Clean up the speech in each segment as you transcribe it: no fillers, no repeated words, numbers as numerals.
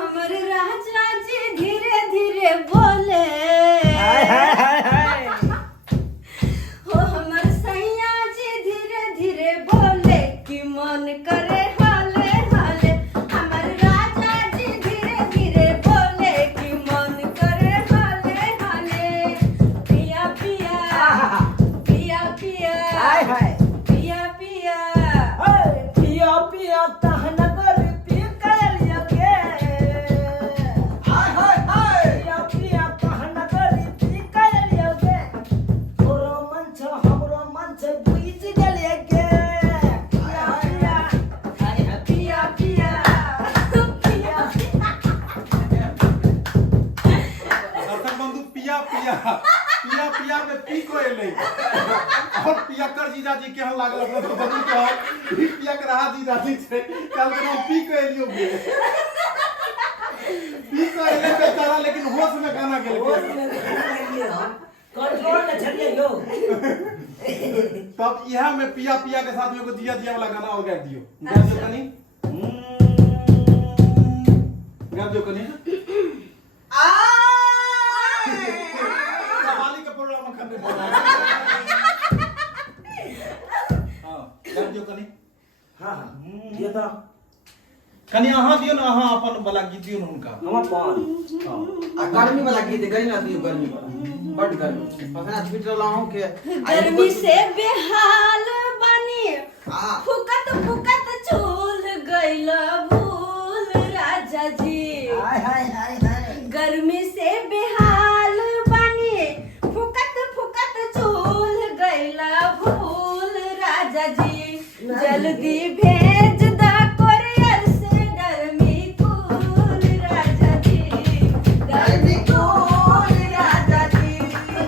हमर राजा जी धीरे धीरे बोले हो हमर सैया जी धीरे धीरे बोले कि मन करे हाले हाले हमर राजा जी धीरे धीरे बोले कि मन करे हाले हाले पिया पिया पिया पिया हाय हाय पिया पिया पिया पिया तहन कर पी कर लगे हाय हाय हाय पिया पिया तहन कर पी कर लगे तोरो मन छ हमरो मन छ बुझ गेले के पिया पिया हाय हाय पिया पिया पिया दर्शक बंधु पिया पिया पिया पिया में पी को एले और पिया कर जीजा जी केहन लागल अपना तो बंधु के पिया के रहा जीजा जी छै कल के हम पी को एलियो बे पी को एले बेचारा लेकिन होश में गाना गेल कंट्रोल में छलिए यो तब यह में पिया पिया के साथ में एगो दिया दिया वाला गाना और गा दियो गा दियो कनी गा दियो कनी सवाली के प्रोग्राम में खंडे बोला हां गा दियो कनी हां ये तो कनी अहाँ दियो ना अहाँ अपन वाला गीत दियो ना हुनका हम पान आ गर्मी वाला गीत गई ना दियो गर्मी वाला बड़ गर्मी पखना छूट रहला हूं के गर्मी से बेहाल बनी हां फुकत फुकत चूल गइल भूल राजा जी हाय हाय हाय हाय गर्मी से बेहाल बनी फुकत फुकत चूल गइल भूल राजा जी जल्दी भेज द कोरियर से गर्मी कूल राजा जी गर्मी कूल राजा जी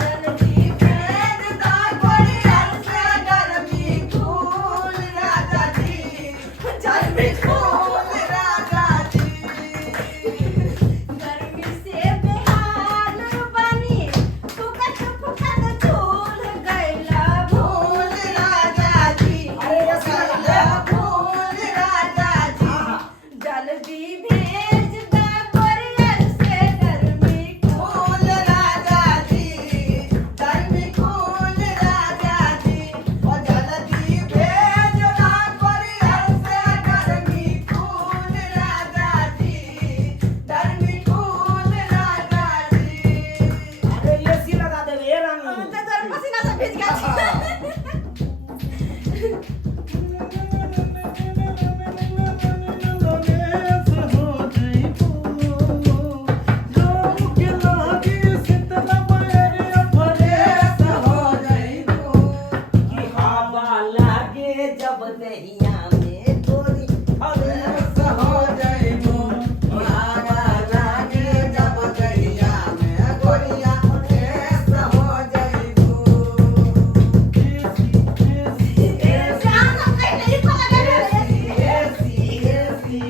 जल्दी भेज द कोरियर से गर्मी कूल राजा जी गर्मी कूल राजा जी गर्मी से बेहाल बनी फुकत फुकत चूल गइला भूल राजा जी गइला भूल राजा जी जल्दी भेज द कोरियर से गर्मी कूल राजा जी गर्मी कूल राजा जी और जल्दी भेज द कोरियर से गर्मी कूल राजा जी गर्मी कूल राजा जी अरे एसी लगा दे ये रानी तो तोर पसीना से भीज गया कि हवा लागे जब दहिया में तोरी हवेस हो जाइबो हवा लागे जब दहिया में गोरिया हवेस हो जाइबो जान कहीं नहीं पता एसी एसी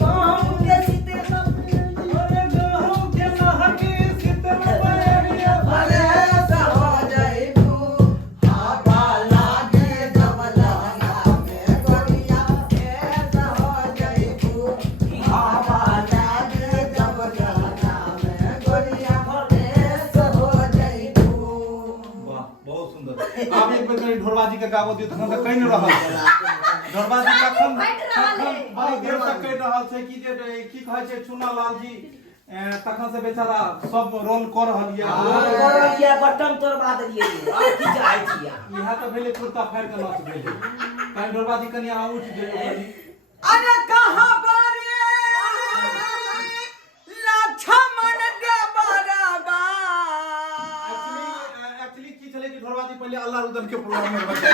गाँव के सीते हवेस हो जाइबो हवा लागे जब दहिया में गोरिया हवेस हो जाइबो हवा लागे जब दहिया में गोरिया हवेस हो जाइबो वाह बहुत सुंदर आप एक बेर कनी ढोलबाजी के गाबो दियो तखन त कहि न रहल ढोलबाजी कखन बैठ रहल है। बहुत देर तक कहि रहल छै कि जे की कहै छै चुना लाल जी तखन से बेचारा सब रोल क रहल ये बटन तोड़वा देलिए की चाहै छियै इहा त भेले कुर्ता फाड़ के नाच भेले कहीं ढोलबाजी कनी अहाँ उठ जइयो कनी अरे कहां बारे लक्ष्मण के बराबर एक्चुअली की छले कि ढोलबाजी पहले अल्लाह रुदन के प्रोग्राम में बजा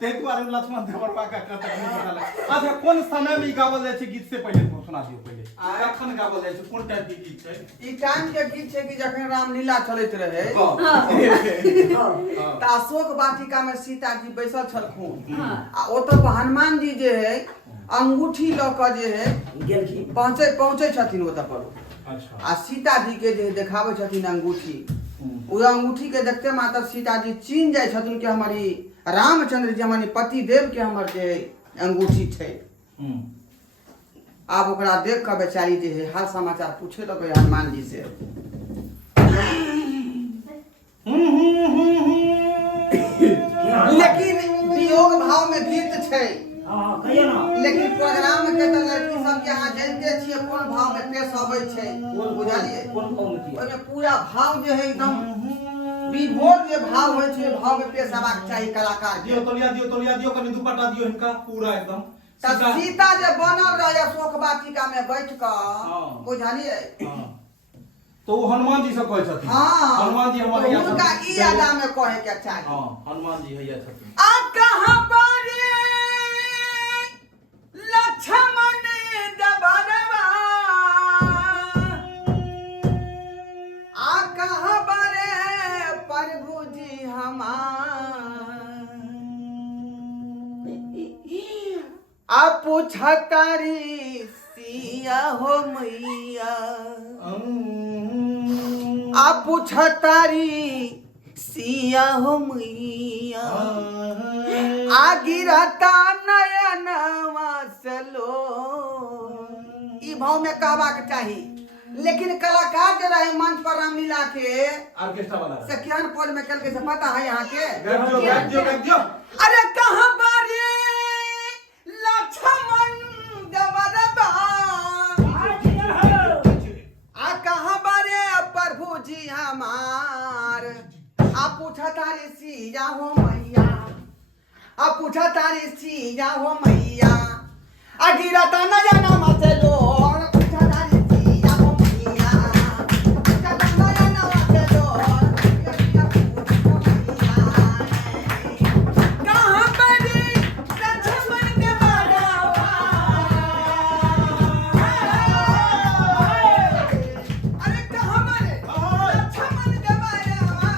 ते दुआरे लक्ष्मण देवरबा का कहता नहीं पता अच्छा कौन समय में गावल जाय छै गीत से पहले तो सुना दियो पहले कखन गावल जाय छै कोन टाइप के गीत छै ई टाइम के गीत छै कि जखन रामलीला चलैत रहे हां त अशोक वाटिका में सीता जी बैसल छलखुन हाँ। आ ओतऽ हनुमान जी जे है अंगूठी ल क जे है पहुंचे छथिन ओतऽ पर अच्छा आ सीता जी के जे देखाबै छथिन अंगूठी वो अंगूठी के देखते माता सीता जी चीन जाए छथिन कि हमारी रामचंद्र जी हमारी पति देव के हमर जे अंगूठी छै। आब ओकरा देख के बेचारी जे है हाल समाचार पूछे लगे हनुमान जी से। लेकिन वियोग भाव में गीत छै। कहियो ना। लेकिन प्रोग्राम के त लड़की सब यहाँ जानते छियै कोन भाव में पेश आबै छै। कोन बुझलिए कोन भाव में ओइ में पूरा भाव जे है एकदम विभोर जे भाव होइ छै भाव में पेश आबाक चाही कलाकार के। दियो दियो कनी दुपट्टा दियो हिनका पूरा एकदम। सीता जे बनल रहे शोक वाटिका में बैठ क बुझलिए तो हनुमान जी से कहे छथिन। हां हनुमान जी हमारे यहाँ उनका ई अदा में कहे के चाही। हां हनुमान जी हैया छथिन। आ कहां बारे लक्ष्मण दबरवा आ कहां बारे प्रभु जी हमार आ पूछतारी सिया हो मैया आ पूछतारी सिया हो मैया आ गिरता नयनवा से लो। ई भाव में कहबाक चाही। लेकिन कलाकार जो रहे मंच पर रामलीला के ऑर्केस्ट्रा वाला से केहन पोल में कल के से पता है यहाँ के गद्यो अरे कहां बारे लक्ष्मण दबरबा आ कहां बारे प्रभु जी हमार आ पूछा तारी सिया हो मैया आ पूछा तारी सिया हो मैया आ गिरता न जाना मत लो पूछा तारी सिया हो मैया पूछा न जाना मत लो कहां बड़ी लक्ष्मण के बड़ावा अरे कहां बड़े लक्ष्मण के बड़ावा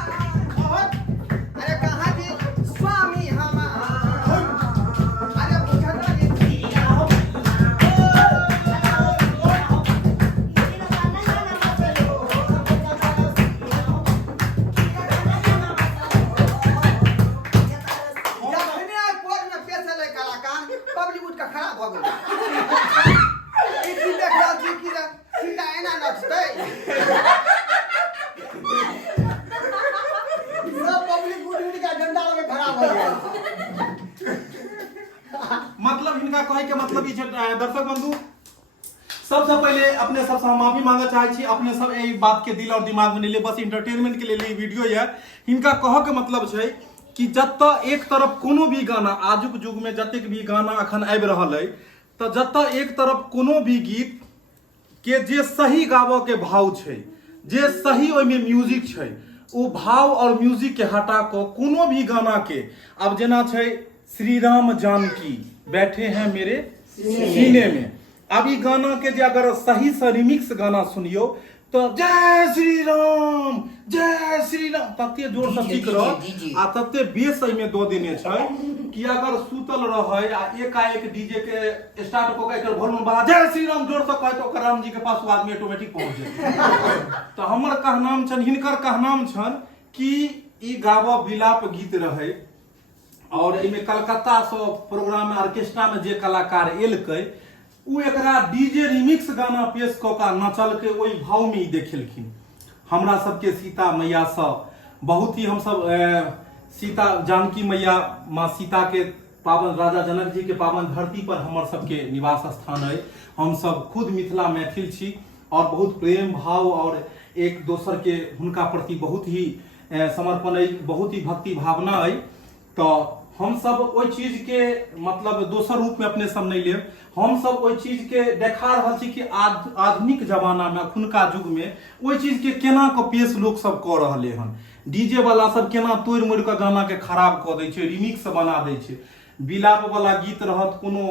अरे कहां जी स्वामी हमार अरे पूछा तारी सिया हो जखने कोर्ट में पेश एलै कलाकार पब्लिक उठ के खड़ा भ गेल। ई की देख रहल छी कि सीधा एना नचतै सब पब्लिक उठ के डंडा लगे खड़ा भ गेल। मतलब इनका कहे के मतलब ई छै दर्शक बंधु सबसे पहले अपने सबसे हम माफी मांगे चाहे छी। अपने सब एई बात के दिल और दिमाग में नहीं ले, बस इंटरटेनमेंट के लिए वीडियो है। इनका कह के मतलब छै कि जत एक तरफ कोनो भी गाना आजुक युग में जतेक भी गाना अखन आबि रहल है तो जत एक तरफ कोनो भी गीत के जे सही गाबो के भाव छै जे सही ओइ में म्यूजिक छै ओ भाव और म्यूजिक के हटा के कोनो भी गाना के अब जेना छै श्री राम जानकी बैठे हैं मेरे सीने में। अब ई गाना के जे अगर सही से रिमिक्स गाना सुनियो तो जय श्री राम तते जोर से ठीक रह आ तते बेस में दो देने छै कि अगर सुतल रहे आ एकाएक डीजे के स्टार्ट क के एकर वॉल्यूम बढ़ा जय श्री राम जोर से कहे तो ओकर राम जी के पास वो आदमी ऑटोमेटिक पहुंच जाए। तो हमर कहनाम छन हिनकर कहनाम छन कि ई गावा विलाप गीत रहे और इमे कलकत्ता से प्रोग्राम में ऑर्केस्ट्रा में जे कलाकार एलकै उ एकरा डीजे रिमिक्स गाना पेश क के नचल के ओइ भाव में ही देखेलखिन। हमरा सबके सीता मैया से बहुत ही हम सब सीता जानकी मैया माँ सीता के पावन राजा जनक जी के पावन धरती पर हमर सबके निवास स्थान है। हम सब खुद मिथिला मैथिल छी और बहुत प्रेम भाव और एक दोसर के हुनका प्रति बहुत ही समर्पण है, बहुत ही भक्ति भावना है। तो हम सब ओइ चीज के मतलब दोसर रूप में अपने सब नहीं लेब। हम सब ओइ चीज के देखा रहल छी कि आधुनिक जमाना में अखुनका युग में ओइ चीज के केना के पेश लोग सब क रहले हन। डीजे वाला सब केना तोड़ मोड़ के गाना के खराब क दै छै, रिमिक्स बना दै छै। विलाप वाला गीत रहत, कोनो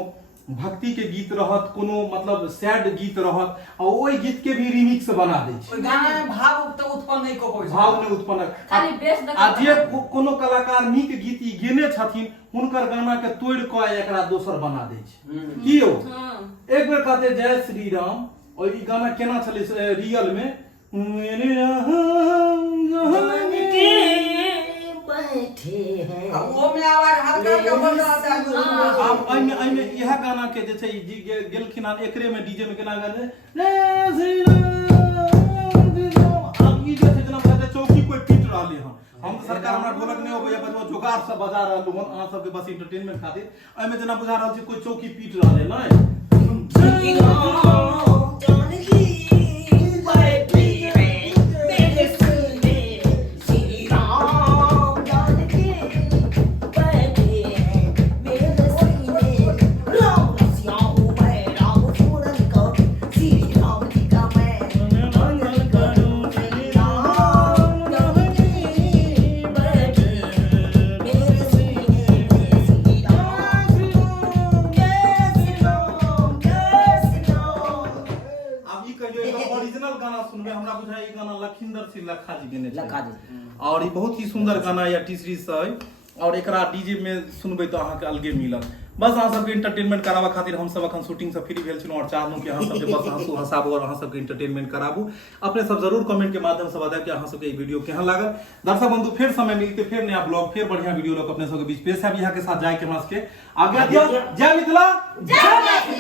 भक्ति के गीत रहत, कोनो मतलब सैड गीत रहत और ओइ गीत के भी रिमिक्स बना दै छै। ओइ गाना में भाव तो उत्पन्न नहीं क पाबै छै, भाव नहीं उत्पन्न खाली बेस आ जे कोनो कलाकार नीक गीत ई गेने छथिन हुनकर गाना के तोड़ क एकरा दोसर बना दै छै। कियो एक बेर कहते जय श्री राम और ई गाना केना छले रियल में मेरे यहाँ बैठे हैं अब वो में आवाज हल्का के बोल रहा था आब एहिमे इएह गाना के जे छै जी गेलखिन हन एकरे में डीजे में केना गाने रे श्री राम अब ई जे छै जेना कहते चौकी कोई पीट रहले हन हम तो सरकार हमरा ढोलक नहीं होबैया बजबो जोगार सब बजा रहलु हन अहाँ सबके बस एंटरटेनमेंट खातिर एहिमे जेना बुझा रहल छै कोई चौकी पीट रहले नै श्री राम जानकी बैठे हैं मेरे सीने श्री राम जानकी बैठे हैं मेरे सीने राम रसिया हूँ मैं राम पूरन को श्री राम जी का मैं मंगल करूँ श्री राम जानकी बैठे मेरे सीने श्री राम जय श्री राम अब ई कहियो एकदम ओरिजिनल गाना सुनबे हमरा बुझाय ई गाना लखिंदर सिंह लखा जी गेने छै लखा जी। और ई बहुत ही सुंदर गाना या टीसरी से और एकरा डीजे में सुनबे तो अहाँ के अलगे मिलत बस अहाँ सबके एंटरटेनमेंट कराबा खातिर हम सब अखन शूटिंग से फ्री भेल छलौ और चाहलौ कि अहाँ सबके बस हंसू हंसाबू और अहाँ सबके एंटरटेनमेंट कराबू अपने सब जरूर कमेंट के माध्यम से बताएं कि अहाँ सबके ई वीडियो केहन लागल दर्शक बंधु फिर समय मिलके फिर नया ब्लॉग फिर बढ़िया वीडियो लोग अपने सबके बीच पेश है यहाँ के साथ जाए के हमरा के आज्ञा दियो जय मिथिला जय मैथिली।